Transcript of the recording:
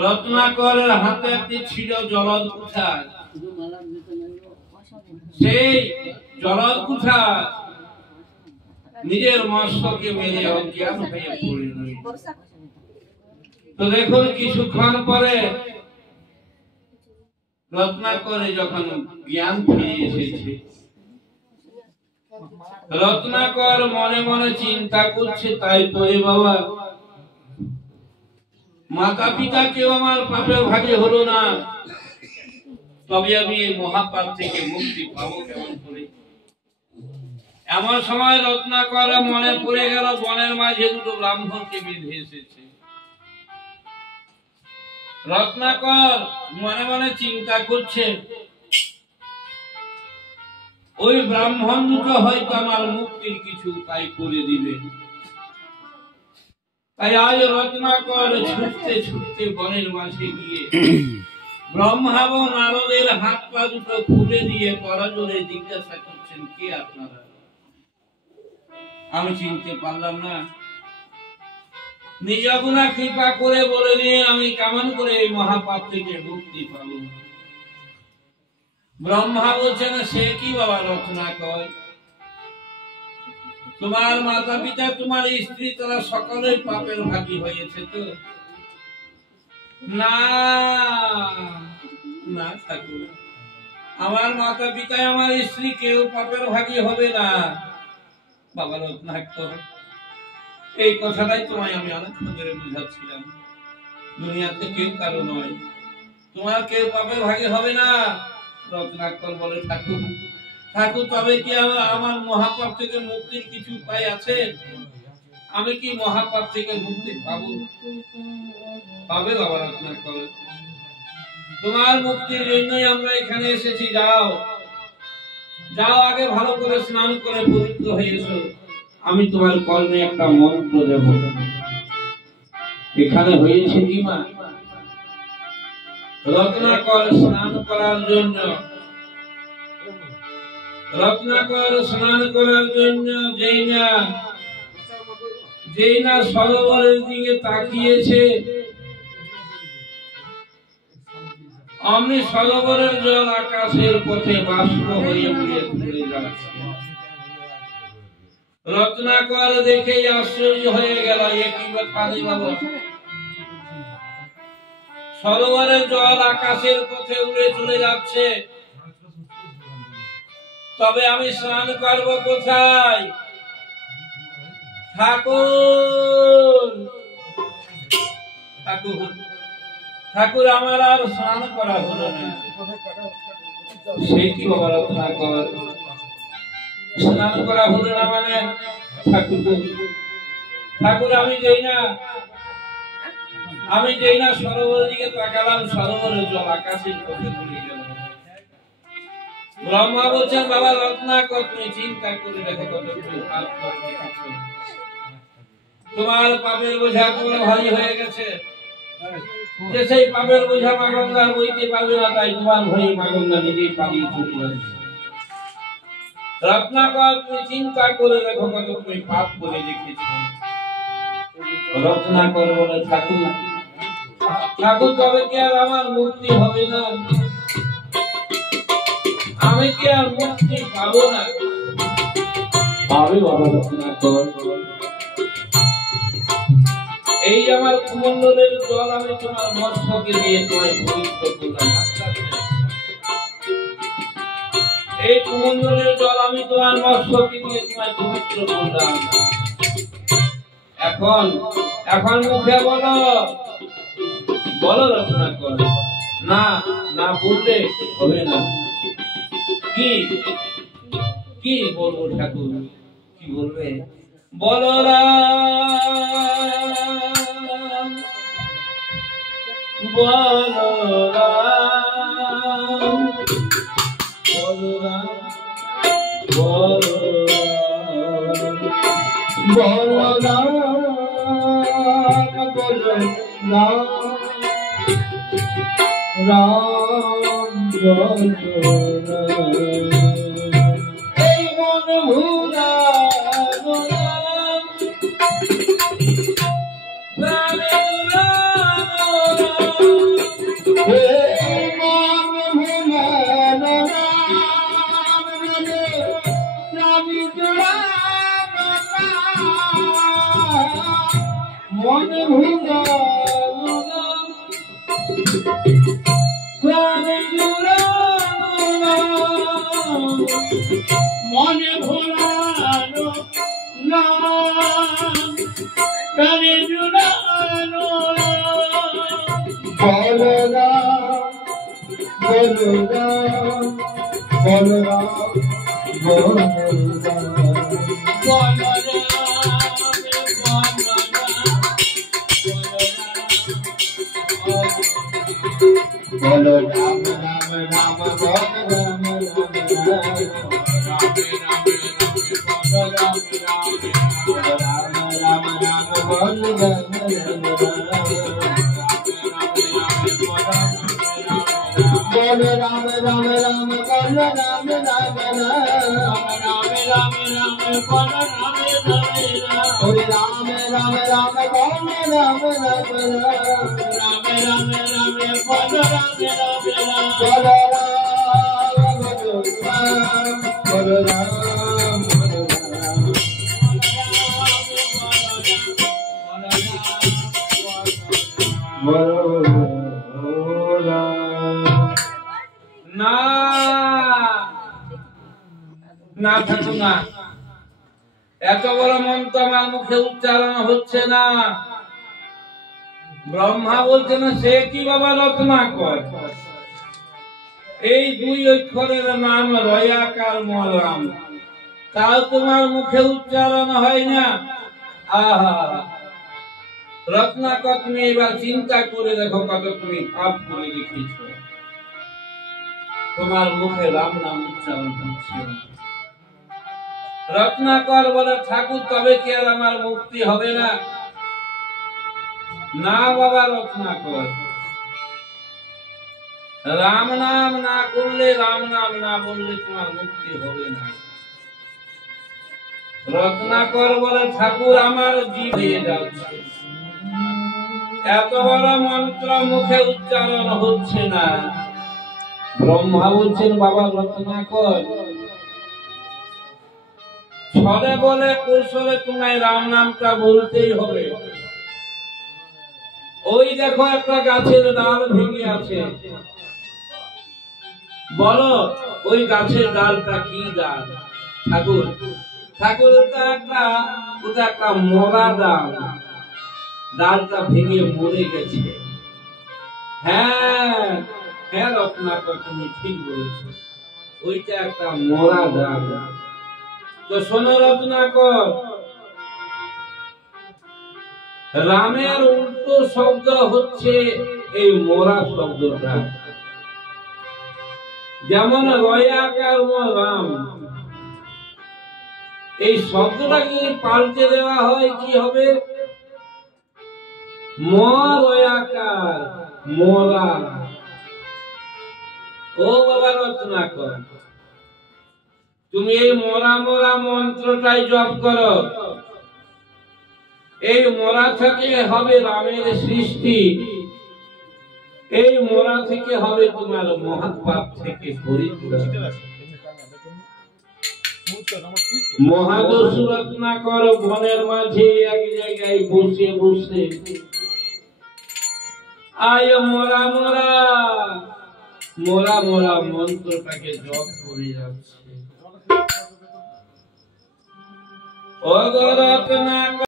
রত্নাকরের হাতে একটি ছিল জলদ কুঠা, সেই জলদ কুঠা নিজের মস্তকে মেরে অজ্ঞান হয়ে পড়ে রইল। তো দেখুন কিছুক্ষণ পরে রত্নাকরে যখন জ্ঞান ফিরে এসেছে, রত্নাকর মনে মনে চিন্তা করছে, তাই তো রে বাবা, মাতা পিতা কেউ আমার পাপের ভাগে হলো না, তবে আমি এই মহাপাপ থেকে মুক্তি পাবো কেমন করে? এমন সময় রত্নাকর মনে পড়ে গেল বনের মাঝে দুটো ব্রাহ্মণকে বেঁধে এসেছে। রত্নাকর মনে মনে চিন্তা করছে, ওই ব্রাহ্মণ দুটো হয়তো আমার মুক্তির কিছু উপায় করে দিবে। তাই আজ রত্নাকর ছুটতে ছুটতে বনের মাঝে গিয়ে ব্রহ্মা ও নারদের হাত পা দুটো খুলে দিয়ে করজোড়ে জিজ্ঞাসা করছেন, কে আপনারা? আমি চিনতে পারলাম না, নিজ গুণা কৃপা করে বলে দিয়ে আমি কেমন করে এই মহাপাপ থেকে মুক্তি পাবো? ব্রহ্মা বলছেন, সে কি বাবা রত্নাকর, তোমার মাতা পিতা তোমার স্ত্রী তারা সকলেই পাপের ভাগী হয়েছে তো? না না ঠাকুর, আমার মাতা পিতা আমার স্ত্রী কেউ পাপের ভাগী হবে না। বাবা রত্নাকর, এই কথাটাই তোমায় আমি অনেকক্ষণ ধরে বুঝাচ্ছিলাম, দুনিয়াতে কেউ কারো নয়, তোমার কেউ পাপের ভাগী হবে না। রত্নাকর বলে, ঠাকুর ঠাকুর তবে কি আমার মহাপাপ থেকে মুক্তির কিছু উপায় আছে? আমি কি মহাপাপ থেকে মুক্তি পাবো? পাবে বাবা রত্নাকর, তোমার মুক্তির জন্যই আমরা এখানে এসেছি। যাও যাও, আগে ভালো করে স্নান করে পবিত্র হয়ে এসো, আমি তোমার কর্ণে একটা মন্ত্র দেব। এখানে হয়েছে কি মা? রত্নাকর স্নান করার জন্য যেই না সরোবরের দিকে তাকিয়েছে, অমনি সরোবরের জল আকাশের পথে বাষ্প হয়ে উড়ে চলে যাচ্ছে। রত্নাকর দেখেই আশ্চর্য হয়ে গেল, এ কি কথা রে বাবা, সরোবরের জল আকাশের পথে উড়ে চলে যাচ্ছে, তবে আমি স্নান করবো কোথায়? ঠাকুর ঠাকুর ঠাকুর, আমার আর স্নান করা হলো না। সে কি বাবা রত্নাকর, স্নান করা হলো না মানে? ঠাকুর আমি যেই না সরোবরের দিকে তাকালাম, সরোবরের জল আকাশের পথে উড়ে গেল। ব্রহ্মা বলছেন, বাবা রত্নাকর, তুমি চিন্তা করে দেখো কত তুমি পাপ করেছো, তোমার পাপের বোঝা তোমার ভারী হয়ে গেছে, যে সেই পাপের বোঝা মা গঙ্গা বইতে পারবে না, তাই তোমার ভয়ে মা গঙ্গা নিজেই পালিয়ে চলে যাচ্ছে। রত্নাকর, তুমি চিন্তা করে দেখো কত তুমি পাপ করে রেখেছো। রত্নাকর বলে, ঠাকুর ঠাকুর, তবে কি আর আমার মুক্তি হবে না? আমি কি আর মুক্তি পাবো না? পাবে বাবা রত্নাকর, এই আমার কুমণ্ডলের জল আমি তোমার মস্তকে দিয়ে তোমায় পবিত্র করলাম। এই কুমণ্ডলের জল আমি তোমার মস্তকে দিয়ে তোমায় পবিত্র করলাম। এখন মুখে বলো, বলো রত্নাকর। না না বললে হবে না। কি বলবো ঠাকুর, কি বলবে? বলো রাম, বলো রাম, বলো রাম, বলো রাম, বলো রাম, বলো রাম, রাম বলো রাম। এই মন ভুলা রাম, রাম রাম মনে ভুলানো না, প্রাণে জুড়ানো না, মনে ভুলানো না, প্রাণে জুড়ানো না। বলরাম বলরাম বলরাম বলো রাম রাম রাম না থাকো না, এত বড় মন্ত্র আমার মুখে উচ্চারণ হচ্ছে না। ব্রহ্মা বলছেন সে কি বাবা রত্নাকর, এই দুই অক্ষরের নাম রয়াকার মরাম, তাও তোমার মুখে উচ্চারণ হয় না। আহা রত্নাকর, তুমি এবার চিন্তা করে দেখো কত তুমি পাপ করে রেখেছ, তোমার মুখে রাম নাম উচ্চারণ হচ্ছে না। রত্নাকর বলে ঠাকুর তবে কি আর আমার মুক্তি হবে না? না বাবা রত্নাকর, রাম নাম না করলে, রাম নাম না বললে তোমার মুক্তি হবে না। রত্নাকর বলে ঠাকুর আমার জীব হয়ে যাচ্ছে, এত বড় মন্ত্র মুখে উচ্চারণ হচ্ছে না। ব্রহ্মা বলছেন বাবা রত্নাকর, ছলে বলে কৌশলে তোমায় রাম নামটা বলতেই হবে। ওই দেখো একটা গাছের ডাল ভেঙে আছে, বলো ওই গাছের ডালটা কি ডাল? ঠাকুর ঠাকুর ওটা একটা মরা ডাল, ডালটা ভেঙে মরে গেছে। হ্যাঁ হ্যাঁ রত্নাকর, তুমি ঠিক বলেছ, ওইটা একটা মরা ডাল। তো শোনো রত্নাকর, রামের উল্টো শব্দ হচ্ছে এই মরা শব্দটা। যেমন রয়াকার রাম, এই শব্দটাকে পাল্টে দেওয়া হয় কি হবে? মরয়াকার মরা। ও বাবা রত্নাকর, তুমি এই মরা মরা মন্ত্রটাই জপ করো। এই মরা থেকে হবে রামের সৃষ্টি, এই মরা থেকে হবে তোমার মহাপাপ থেকে পরিত্রাণ। মহাদস্যু রত্নাকর বনের মাঝে এক জায়গায় বসে বসে আয় মরা মরা মরা মরা মন্ত্রটাকে জপ করে যাচ্ছে। ও রত্নাকর